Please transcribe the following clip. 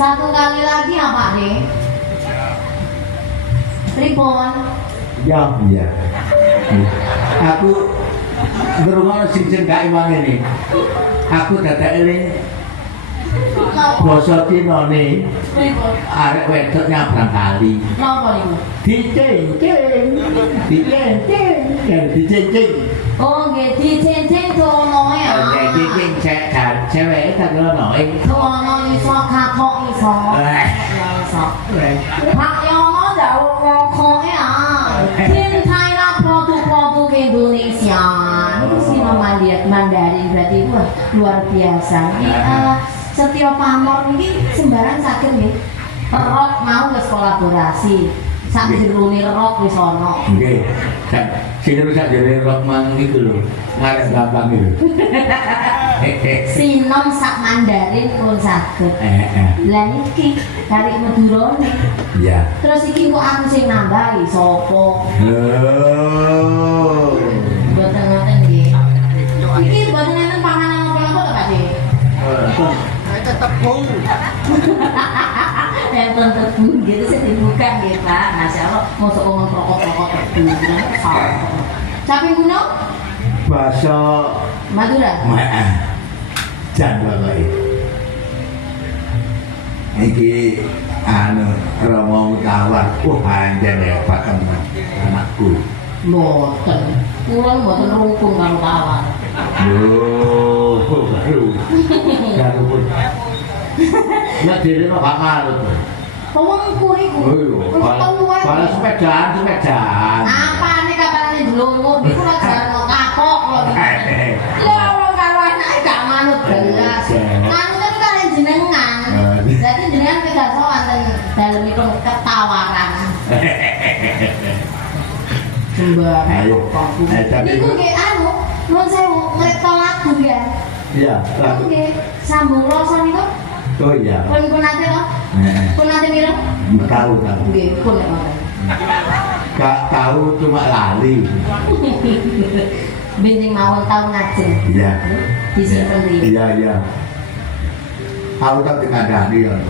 Satu kali lagi apa nih? Ribon. Ya, iya. Aku ngerungokno sing gak iwang ini. Aku dadak eling basa Cinane Ribon. arek wedok nyabrang kali. Napa niku? Diceng-ceng, diceng-ceng, kan diceng-ceng. Oh, nggih diceng-ceng dono ya. Diceng cewek tak ono. Dono iso kathok iso. Ya iso. Pak Yono jauh rokoknya cintailah produk-produk Indonesia. Itu sih Mandarin berarti wah luar biasa. Ini setiap pamor ini sembarang sakit nih. Rok mau wis kolaborasi. Sak jerone rok wis ana. Nggih. Sing rusak jare rok mang iku lho. Ngarep gampang lho. Sinom sak Mandarin pun saged. Lah iki dari Madurane. Iya. Terus iki kok aku sing nambahi sapa? Oh. Mboten ngoten nggih. Iki mboten enten panganan apa-apa to, Pak De? Tetep bung. Enten tepung gitu sih dibuka nggih, Pak. Masya Allah, mosok ngomong rokok-rokok tepung. Sapi gunung? Basa Madura. Jan pokoke. Iki anu Romo Tawar. Wah, anjen ya pakem anakku. Mboten. Kula mboten rukun karo tawar. Loh, baru. Baru pun. Nek dhewe kok gak ngarep. Wongku iku. Kalau sepedaan. Apa nih kabarane dulungu niku lho jarno kapok lho. Lha wong karo anake gak manut belas. Manut karo jenengan. Jadi jenengan pidato wonten dalemipun ketawaran. Sembah. Ayo. Niku nggih anu, nuwun sewu ngripta lagu ya. Iya, Niku nggih sambung rasa niku. Oh iya. Pun nate to? Pun nate mireng? Tahu. Nggih, pun nek ngoten. Gak tahu cuma lali. Bintang mawon tau ngajeng. Iya. Disimpen iki. Iya. Aku tak dikandani ya.